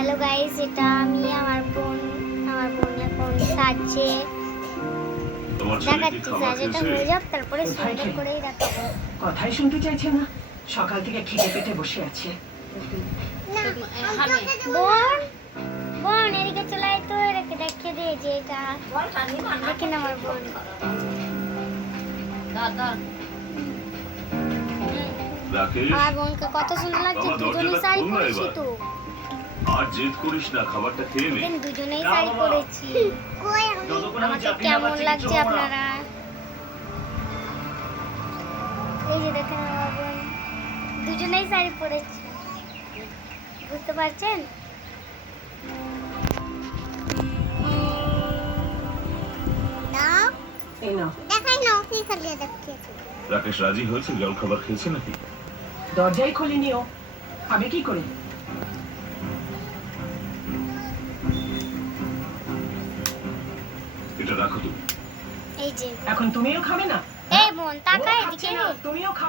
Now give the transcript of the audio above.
Hello guys, এটা আমি আমার বোন এখন সাজছে দেখাচ্ছি। সাজাটা হয়ে যাক, তারপরে সুন্দর করেই দেখাবো। কথাই শুনতে চাইছে না, সকাল থেকে খিদে পেটে বসে আছে। বোন বোন এদিকে চলে আয় তো, এটাকে দেখিয়ে দে যে এটা দেখেন আমার বোন। রাকেশ, আমার বোনকে কত সুন্দর লাগছে, বাবা, দুজনেই দরজাটা শাড়ি খোল না পরেছি এবার। তো। আর জেদ করিস না, খাবারটা খেয়ে নে। দেখেন দুজনেই শাড়ি পরেছি। আমাকে কেমন লাগছে আপনারা এই যে দেখেন আমার বোন, দুজনেই শাড়ি পরেছি, বুঝতে পারছেন? এই নাও, দেখাই না কি খালি দেখতে। রাকেশ রাজি হয়েছে? জল খাবার খেয়েছে নাকি? দরজাই খোলেনি ও, খাবে কি করে? এটা রাখো তুমি। এই যে এখন তুমিও খাবে না? এই বোন তাকাই ও এদিকে খাচ্ছে না, তুমিও খাও।